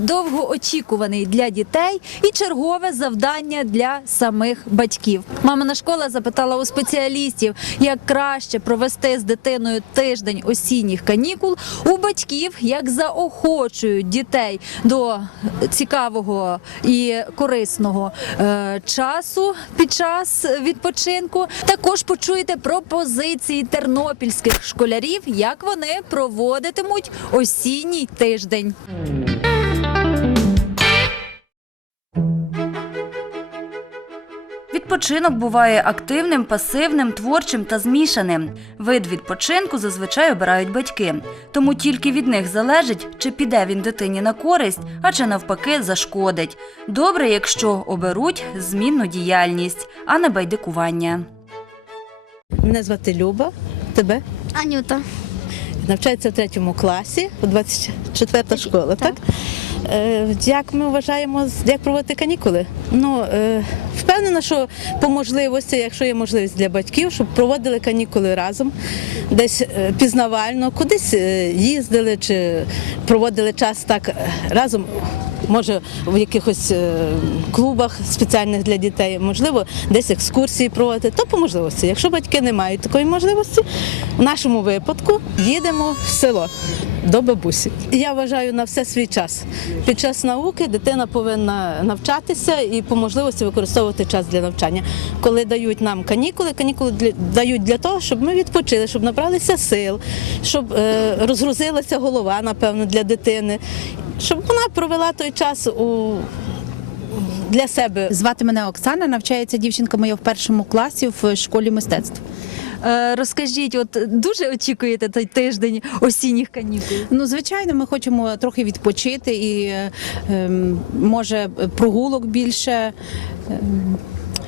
довгоочікуваний для дітей і чергове завдання для самих батьків. Мамина школа запитала у спеціалістів, як краще провести з дитиною тиждень осінніх канікул. У батьків як заохочують дітей до цікавого і корисного е, часу під час відпочинку. Також почуєте пропозиції тернопільських школярів, як вони проводитимуть осінній тиждень. Відпочинок буває активним, пасивним, творчим та змішаним. Вид відпочинку зазвичай обирають батьки. Тому тільки від них залежить, чи піде він дитині на користь, а чи навпаки зашкодить. Добре, якщо оберуть змінну діяльність, а не байдикування. Мене звати Люба. Тебе Анюта. Навчається в третьому класі, 24 школа, так? так Як ми вважаємо, як проводити канікули? Ну, е, впевнена, що по можливості, якщо є можливість для батьків, щоб проводили канікули разом, десь е, пізнавально, кудись е, їздили чи проводили час так е, разом. Може, в якихось е, клубах спеціальних для дітей, можливо, десь екскурсії проводити, то по можливості. Якщо батьки не мають такої можливості, в нашому випадку їдемо в село до бабусі. Я вважаю на все свій час. Під час науки дитина повинна навчатися і по можливості використовувати час для навчання. Коли дають нам канікули, канікули для- дають для того, щоб ми відпочили, щоб набралися сил, щоб е, розгрузилася голова, напевно, для дитини, щоб вона провела той час у для себе Звати мене Оксана, навчається дівчинка моя в першому класі в школі мистецтв. Е, Розкажіть, от дуже очікуєте той тиждень осінніх канікул? Ну, звичайно, ми хочемо трохи відпочити і ем, може прогулок більше.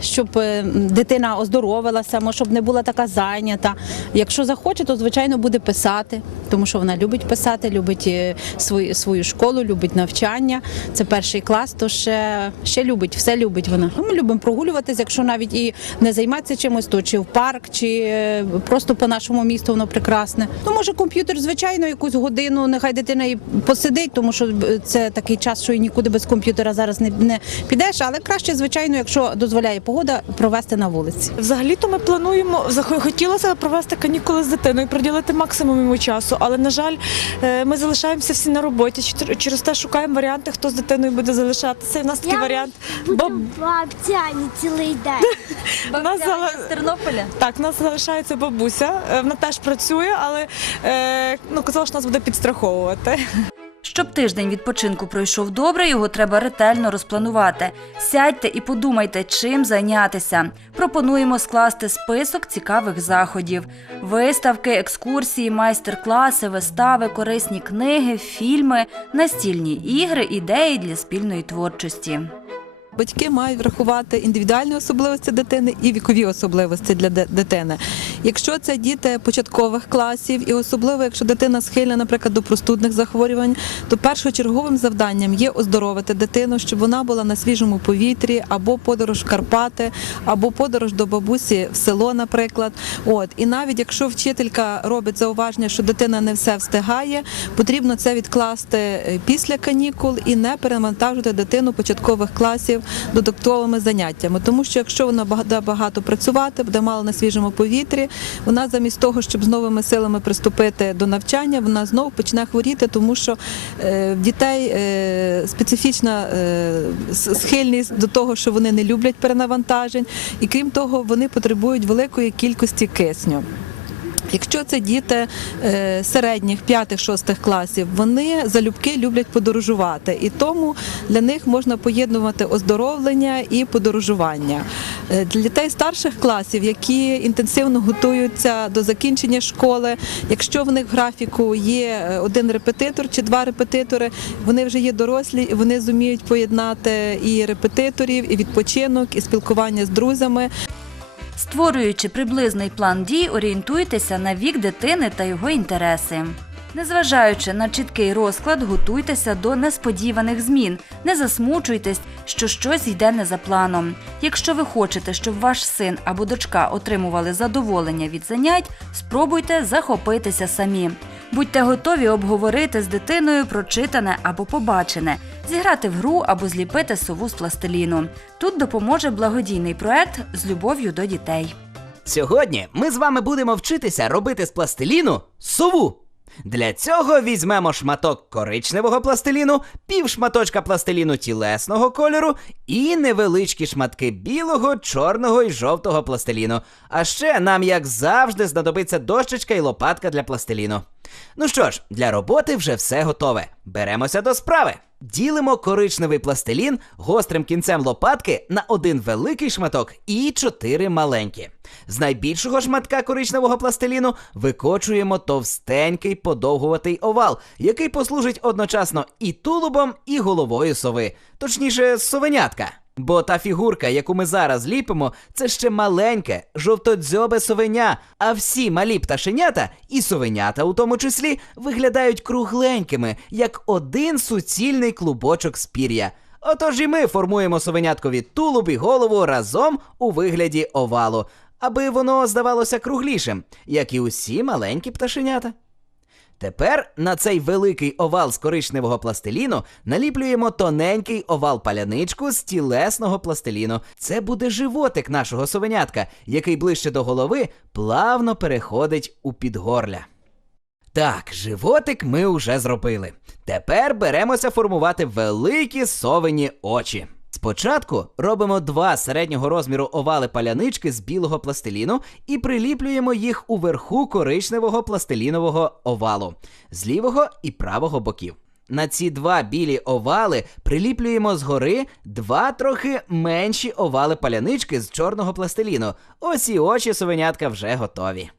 Щоб е, дитина оздоровилася, щоб не була така зайнята. Якщо захоче, то звичайно буде писати, тому що вона любить писати, любить е, свою, свою школу, любить навчання. Це перший клас, то ще, ще любить, все любить вона. Ну, Ми любимо прогулюватися, якщо навіть і не займатися чимось, то чи в парк, чи е, просто по нашому місту воно прекрасне. Ну, може, комп'ютер, звичайно, якусь годину, нехай дитина і посидить, тому що це такий час, що і нікуди без комп'ютера зараз не, не підеш, але краще, звичайно, якщо дозволяє погода, провести на вулиці. Взагалі-то ми плануємо хотілося провести канікули з дитиною, приділити максимум йому часу. Але на жаль, е, ми залишаємося всі на роботі. Через те шукаємо варіанти, хто з дитиною буде залишатися. І в нас такий варіант. Буду бабцяні цілий день. нас з Тернополя. так, нас залишається бабуся. Е, Вона теж працює, але е, ну казала, що нас буде підстраховувати. Щоб тиждень відпочинку пройшов добре, його треба ретельно розпланувати. Сядьте і подумайте, чим зайнятися. Пропонуємо скласти список цікавих заходів: виставки, екскурсії, майстер-класи, вистави, корисні книги, фільми, настільні ігри, ідеї для спільної творчості. Батьки мають врахувати індивідуальні особливості дитини і вікові особливості для дитини. Якщо це діти початкових класів, і особливо якщо дитина схильна, наприклад, до простудних захворювань, то першочерговим завданням є оздоровити дитину, щоб вона була на свіжому повітрі, або подорож в Карпати, або подорож до бабусі в село, наприклад. От і навіть якщо вчителька робить зауваження, що дитина не все встигає, потрібно це відкласти е, після канікул і не перевантажувати дитину початкових класів додатковими заняттями. Тому що якщо вона буде багато працювати, буде мало на свіжому повітрі, вона замість того, щоб з новими силами приступити до навчання, вона знову почне хворіти, тому що е, в дітей е, специфічна е, схильність до того, що вони не люблять перенавантажень, і крім того, вони потребують великої кількості кисню. Якщо це діти е, середніх 5-6 класів, вони залюбки люблять подорожувати, і тому для них можна поєднувати оздоровлення і подорожування. Е, Для дітей старших класів, які інтенсивно готуються до закінчення школи, якщо в них в графіку є е, один репетитор чи два репетитори, вони вже є дорослі, вони зуміють поєднати і репетиторів, і відпочинок, і спілкування з друзями. Створюючи приблизний план дій, орієнтуйтеся на вік дитини та його інтереси. Незважаючи на чіткий розклад, готуйтеся до несподіваних змін. Не засмучуйтесь, що щось йде не за планом. Якщо ви хочете, щоб ваш син або дочка отримували задоволення від занять, спробуйте захопитися самі. Будьте готові обговорити з дитиною прочитане або побачене, зіграти в гру або зліпити сову з пластиліну. Тут допоможе благодійний проект з любов'ю до дітей. Сьогодні ми з вами будемо вчитися робити з пластиліну сову. Для цього візьмемо шматок коричневого пластиліну, пів шматочка пластиліну тілесного кольору і невеличкі шматки білого, чорного і жовтого пластиліну. А ще нам, як завжди, знадобиться дощечка і лопатка для пластиліну. Ну що ж, для роботи вже все готове. Беремося до справи. Ділимо коричневий пластилін гострим кінцем лопатки на один великий шматок і чотири маленькі. З найбільшого шматка коричневого пластиліну викочуємо товстенький подовгуватий овал, який послужить одночасно і тулубом, і головою сови, точніше, совенятка. Бо та фігурка, яку ми зараз ліпимо, це ще маленьке, жовтодзьобе совеня. А всі малі пташенята, і совенята у тому числі, виглядають кругленькими, як один суцільний клубочок з пір'я. Отож і ми формуємо совеняткові тулуб і голову разом у вигляді овалу, аби воно здавалося круглішим, як і усі маленькі пташенята. Тепер на цей великий овал з коричневого пластиліну наліплюємо тоненький овал паляничку з тілесного пластиліну. Це буде животик нашого совенятка, який ближче до голови плавно переходить у підгорля. Так, животик ми вже зробили. Тепер беремося формувати великі совені очі. Спочатку робимо два середнього розміру овали палянички з білого пластиліну і приліплюємо їх уверху коричневого пластилінового овалу з лівого і правого боків. На ці два білі овали приліплюємо згори два трохи менші овали палянички з чорного пластиліну. Ось і очі совенятка вже готові.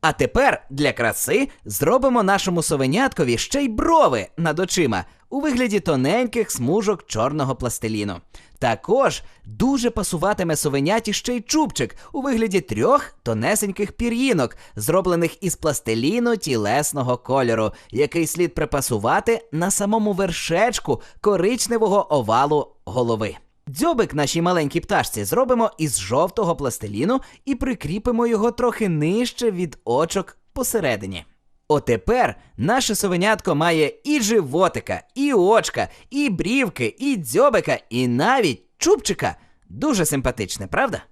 А тепер для краси зробимо нашому совеняткові ще й брови над очима у вигляді тоненьких смужок чорного пластиліну. Також дуже пасуватиме совеняті ще й чубчик у вигляді трьох тонесеньких пір'їнок, зроблених із пластиліну тілесного кольору, який слід припасувати на самому вершечку коричневого овалу голови. Дзьобик нашій маленькій пташці зробимо із жовтого пластиліну і прикріпимо його трохи нижче від очок посередині. Отепер наше совенятко має і животика, і очка, і брівки, і дзьобика, і навіть чубчика. Дуже симпатичне, правда?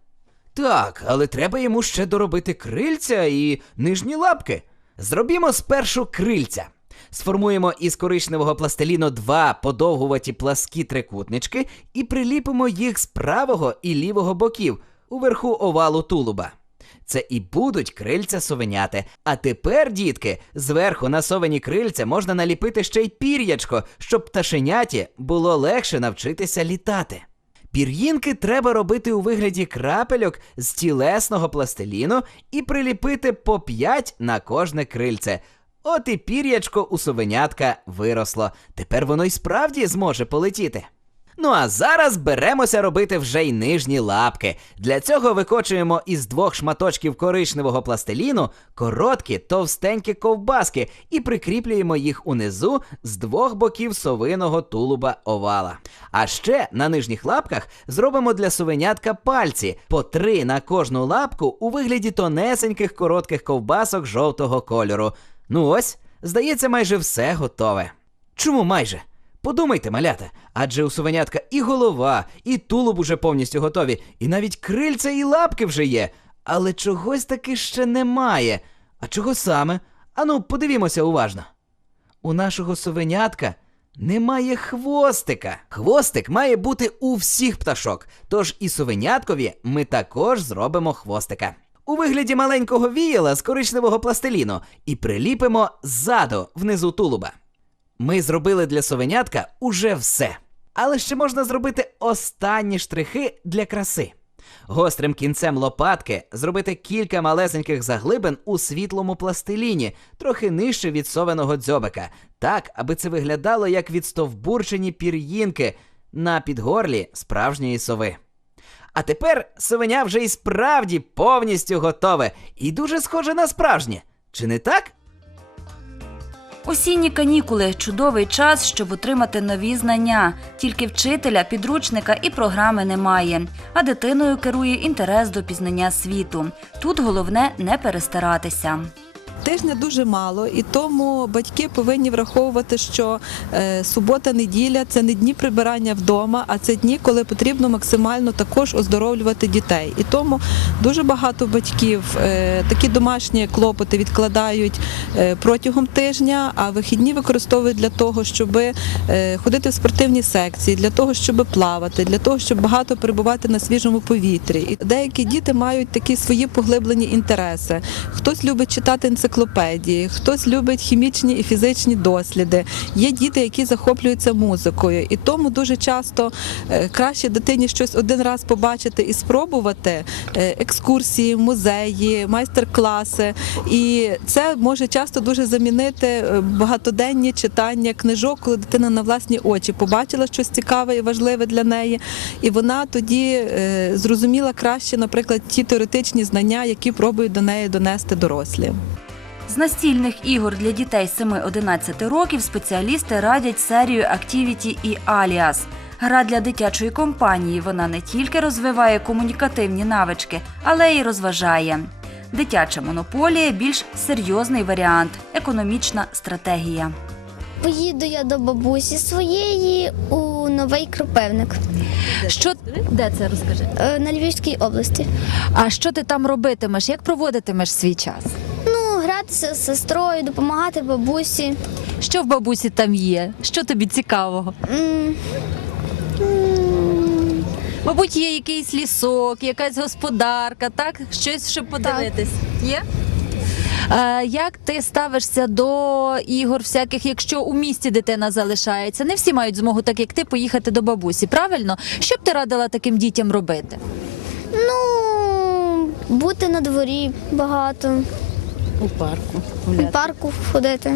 Так, але треба йому ще доробити крильця і нижні лапки. Зробімо спершу крильця. Сформуємо із коричневого пластиліну два подовгуваті пласкі трикутнички і приліпимо їх з правого і лівого боків уверху овалу тулуба. Це і будуть крильця совеняти. А тепер, дітки, зверху на совені крильця можна наліпити ще й пір'ячко, щоб пташеняті було легше навчитися літати. Пір'їнки треба робити у вигляді крапельок з тілесного пластиліну і приліпити по 5 на кожне крильце. От і пір'ячко у совенятка виросло. Тепер воно й справді зможе полетіти. Ну а зараз беремося робити вже й нижні лапки. Для цього викочуємо із двох шматочків коричневого пластиліну короткі товстенькі ковбаски і прикріплюємо їх унизу з двох боків совиного тулуба овала. А ще на нижніх лапках зробимо для совенятка пальці по три на кожну лапку у вигляді тонесеньких коротких ковбасок жовтого кольору. Ну ось, здається, майже все готове. Чому майже? Подумайте, малята, адже у совенятка і голова, і тулуб уже повністю готові, і навіть крильця і лапки вже є. Але чогось таки ще немає. А чого саме? Ану, подивімося уважно. У нашого совенятка немає хвостика. Хвостик має бути у всіх пташок, тож і совеняткові ми також зробимо хвостика. У вигляді маленького віяла з коричневого пластиліну і приліпимо ззаду внизу тулуба. Ми зробили для совенятка уже все. Але ще можна зробити останні штрихи для краси. Гострим кінцем лопатки зробити кілька малесеньких заглибин у світлому пластиліні, трохи нижче від совеного дзьобика, так, аби це виглядало як відстовбурчені пір'їнки на підгорлі справжньої сови. А тепер совеня вже і справді повністю готове і дуже схоже на справжнє. Чи не так? Осінні канікули чудовий час, щоб отримати нові знання. Тільки вчителя, підручника і програми немає. А дитиною керує інтерес до пізнання світу. Тут головне не перестаратися. Тижня дуже мало, і тому батьки повинні враховувати, що е, субота-неділя це не дні прибирання вдома, а це дні, коли потрібно максимально також оздоровлювати дітей. І тому дуже багато батьків е, такі домашні клопоти відкладають е, протягом тижня, а вихідні використовують для того, щоб ходити в спортивні секції, для того, щоб плавати, для того, щоб багато перебувати на свіжому повітрі. Деякі діти мають такі свої поглиблені інтереси. Хтось любить читати енциклопедії, хтось любить хімічні і фізичні досліди. Є діти, які захоплюються музикою, і тому дуже часто е, краще дитині щось один раз побачити і спробувати е, екскурсії, музеї, майстер-класи. І це може часто дуже замінити е, багатоденні читання книжок, коли дитина на власні очі побачила щось цікаве і важливе для неї, і вона тоді зрозуміла краще, наприклад, ті теоретичні знання, які пробують до неї донести дорослі. З настільних ігор для дітей 7-11 років спеціалісти радять серію Activity і Alias. Гра для дитячої компанії. Вона не тільки розвиває комунікативні навички, але й розважає. Дитяча монополія більш серйозний варіант економічна стратегія. Поїду я до бабусі своєї у новий кропивник Що де це розкажи? е, на Львівській області. А що ти там робитимеш? Як проводитимеш свій час? Гратися з сестрою, допомагати бабусі. Що в бабусі там є? Що тобі цікавого? М, Мабуть, є якийсь лісок, якась господарка, так? Щось, щоб подивитись. Є? Е, як ти ставишся до ігор всяких, якщо у місті дитина залишається? Не всі мають змогу, так як ти, поїхати до бабусі. Правильно? Що б ти радила таким дітям робити? Ну, бути на дворі багато, У парку. в парку ходити.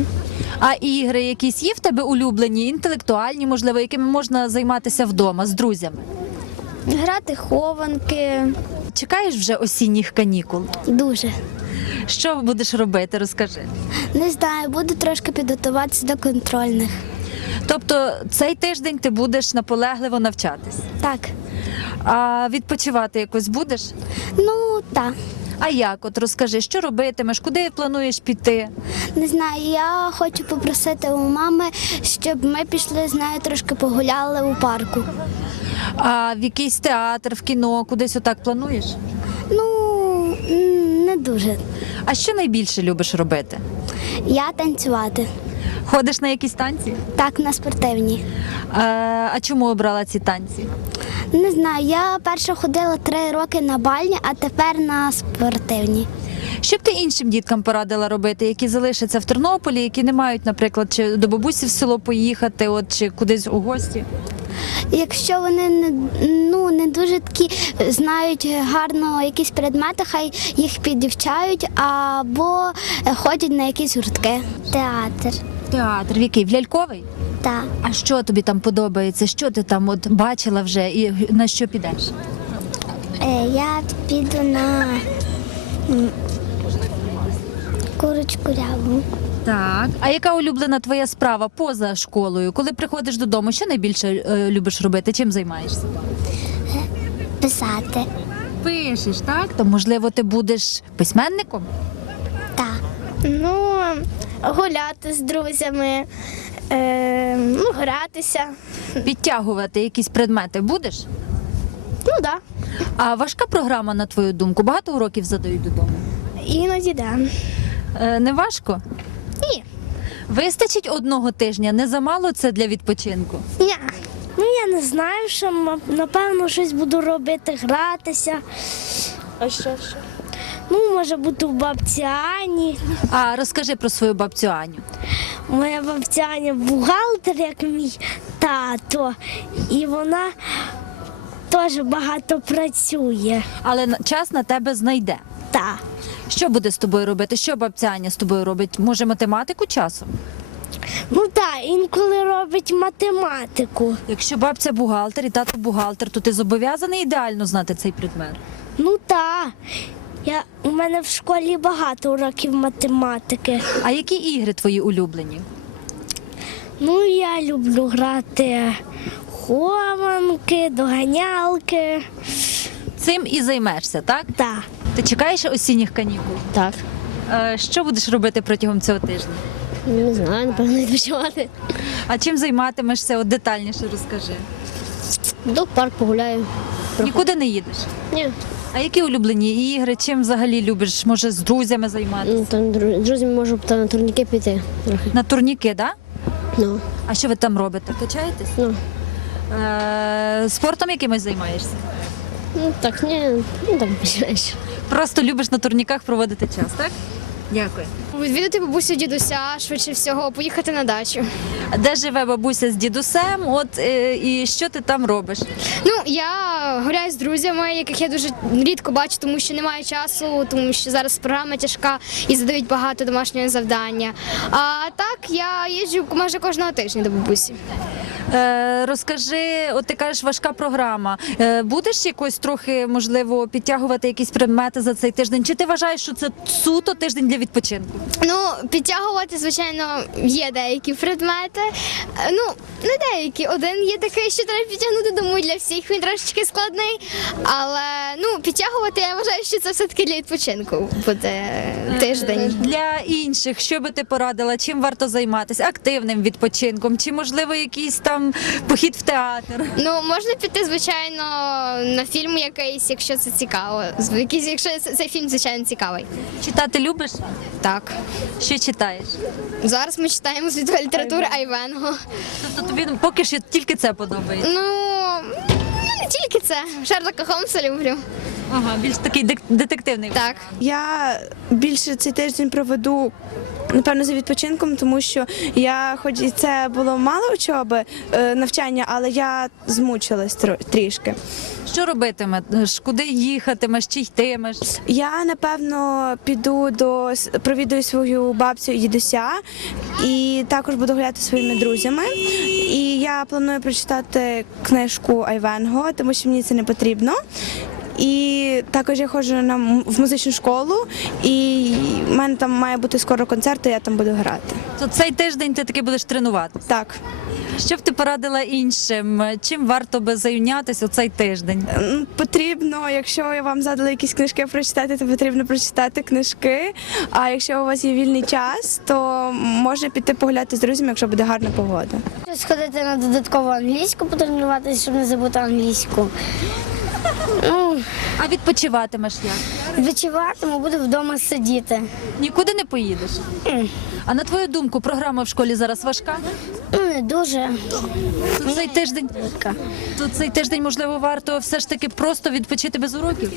А ігри якісь є в тебе улюблені, інтелектуальні, можливо, якими можна займатися вдома з друзями? Грати хованки. Чекаєш вже осінніх канікул? Дуже. Що будеш робити? Розкажи. Не знаю, буду трошки підготуватися до контрольних. Тобто цей тиждень ти будеш наполегливо навчатись. Так. А відпочивати якось будеш? Ну, так. А як? От розкажи, що робитимеш, куди плануєш піти? Не знаю, я хочу попросити у мами, щоб ми пішли з нею трошки погуляли у парку. А в якийсь театр, в кіно, кудись отак плануєш? Ну, не дуже. А що найбільше любиш робити? Я танцювати. Ходиш на якісь танці? Так, на спортивній. А, а чому обрала ці танці? Не знаю, я перша ходила три роки на бальні, а тепер на спортивній. Що б ти іншим діткам порадила робити, які залишаться в Тернополі, які не мають, наприклад, чи до бабусі в село поїхати, от чи кудись у гості? Якщо вони не, ну, не дуже такі знають гарно якісь предмети, хай їх підівчають або е, ходять на якісь гуртки. Театр. Театр, в який? В ляльковий? Так. А що тобі там подобається? Що ти там от бачила вже і на що підеш? Е, я піду на курочку рябу. Так. А яка улюблена твоя справа поза школою? Коли приходиш додому, що найбільше е, любиш робити? Чим займаєшся? Писати. Пишеш, так? То можливо ти будеш письменником? Так. Ну, гуляти з друзями, е, ну, гратися. Підтягувати якісь предмети будеш? Ну так. Да. А важка програма, на твою думку, багато уроків задають додому? Іноді да. Е, не важко? Ні. Вистачить одного тижня, не замало це для відпочинку. Ня. Ну, я не знаю, що напевно щось буду робити, гратися. А що ще? Ну, може бути в бабці Ані. А розкажи про свою бабцю Аню. Моя бабця Аня бухгалтер, як мій тато, і вона теж багато працює. Але на- час на тебе знайде. Так. Що буде з тобою робити? Що бабця Аня з тобою робить? Може, математику часом? Ну так, інколи робить математику. Якщо бабця бухгалтер і тато бухгалтер, то ти зобов'язаний ідеально знати цей предмет. Ну так. Я, у мене в школі багато уроків математики. А які ігри твої улюблені? Ну, я люблю грати хованки, доганялки. Цим і займешся, так? Так. Ти чекаєш осінніх канікул? Так. Е, Що будеш робити протягом цього тижня? Не знаю, напевно, відпочивати. А чим займатимешся? От детальніше розкажи. До парк погуляю. Нікуди не їдеш. Ні, А які улюблені ігри? Чим взагалі любиш? Може, з друзями займатися? ну, там дру- друзями можу та на турніки піти трохи. На турніки, так? Ну, А що ви там робите? Качаєтесь? ну, Е, спортом якимось займаєшся? ну так, ні, ну так більш. Просто любиш на турніках проводити час, так? Дякую. Відвідати бабусю дідуся, швидше всього, поїхати на дачу. Де живе бабуся з дідусем? От е, і що ти там робиш? Ну, я гуляю з друзями, яких я дуже рідко бачу, тому що немає часу, тому що зараз програма тяжка і задають багато домашнього завдання. А так я їжджу майже кожного тижня до бабусі. Е, розкажи, от ти кажеш, важка програма. Е, будеш якось трохи можливо підтягувати якісь предмети за цей тиждень? Чи ти вважаєш, що це суто тиждень для відпочинку? Ну, підтягувати, звичайно, є деякі предмети. Е, Ну, не деякі. Один є такий, що треба підтягнути, думаю, для всіх він трошечки складний. Але ну, підтягувати я вважаю, що це все-таки для відпочинку буде тиждень. Для інших, що би ти порадила? Чим варто займатися? Активним відпочинком? Чи можливо якийсь там похід в театр? Ну, можна піти, звичайно, на фільм якийсь, якщо це цікаво. Якийсь, якщо цей фільм, звичайно, цікавий. Читати любиш? Так. Що читаєш? Зараз ми читаємо світової літератури Айвенго. Тобто тобі поки що тільки це подобається. Ну, не тільки це. Шерлока Холмса люблю. Ага, більш такий дек- детективний. Так. Я більше цей тиждень проведу. Напевно, за відпочинком, тому що я, хоч і це було мало учоби, е, навчання, але я змучилась тро- трішки. Що робитимеш? Куди їхатимеш? Чи йтимеш? Я напевно піду до провідую свою бабцю і дідуся, і також буду гуляти зі своїми друзями. І я планую прочитати книжку Айвенго, тому що мені це не потрібно. І також я ходжу на в музичну школу, і в мене там має бути скоро концерт, і я там буду грати. То цей тиждень ти таки будеш тренувати. Так. Що б ти порадила іншим? Чим варто би зайнятися у цей тиждень? Потрібно, якщо вам задали якісь книжки прочитати, то потрібно прочитати книжки. А якщо у вас є вільний час, то можна піти погуляти з друзями, якщо буде гарна погода. Сходити на додаткову англійську, потренуватися, щоб не забути англійську. Ну, А відпочиватимеш як? відпочиватиму, буду вдома сидіти. Нікуди не поїдеш. А на твою думку, програма в школі зараз важка? Ну, не дуже. То цей тиждень то цей тиждень, можливо, варто все ж таки просто відпочити без уроків.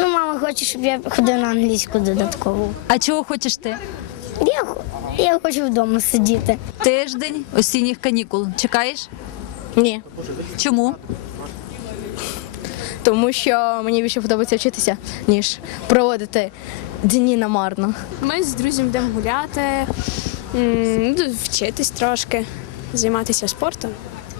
Ну, мама хоче, щоб я ходив на англійську додаткову. А чого хочеш ти? Я, я хочу вдома сидіти. Тиждень осінніх канікул. Чекаєш? Ні, Чому? Тому що мені більше подобається вчитися, ніж проводити дні намарно. Ми з друзями йдемо гуляти, ну, вчитись трошки, займатися спортом,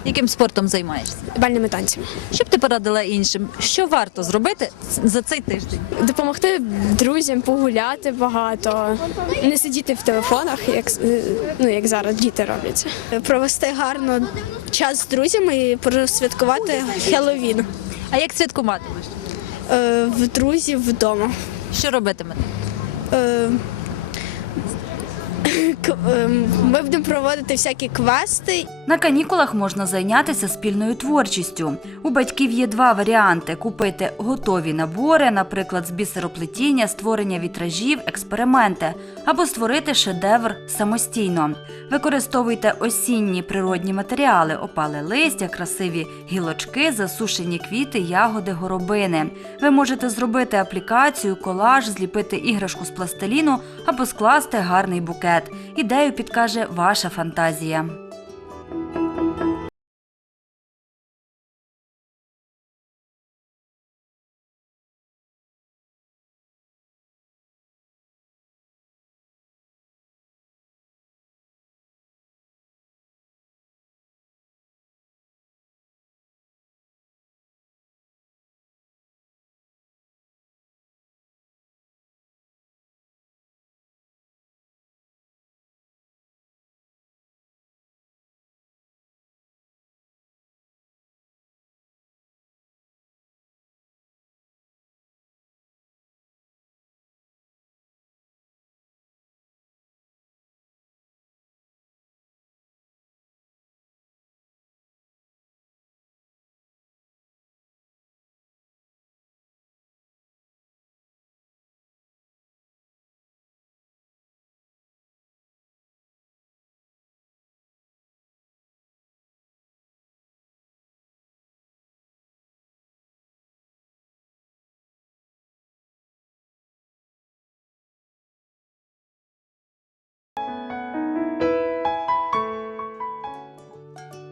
Яким спортом займаєшся? бальними танцями. Що б ти порадила іншим? Що варто зробити за цей тиждень? Допомогти друзям погуляти багато, не сидіти в телефонах, як, ну, як зараз діти роблять. Провести гарно час з друзями і просвяткувати Хеллоуін А як святкуватимеш? Е, в друзів вдома. Що робитимете? Е, Ми будемо проводити всякі квести На канікулах можна зайнятися спільною творчістю. У батьків є два варіанти: купити готові набори, наприклад, з бісероплетіння, створення вітражів, експерименти, або створити шедевр самостійно. Використовуйте осінні природні матеріали, опале листя, красиві гілочки, засушені квіти, ягоди, горобини. Ви можете зробити аплікацію, колаж, зліпити іграшку з пластиліну або скласти гарний букет. Ідею підкаже ваша фантазія.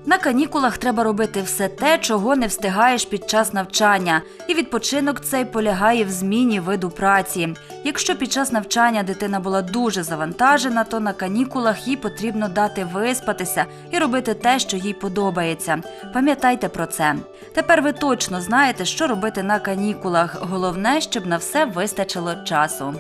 На канікулах треба робити все те, чого не встигаєш під час навчання, і відпочинок цей полягає в зміні виду праці. Якщо під час навчання дитина була дуже завантажена, то на канікулах їй потрібно дати виспатися і робити те, що їй подобається. Пам'ятайте про це. Тепер ви точно знаєте, що робити на канікулах. Головне, щоб на все вистачило часу.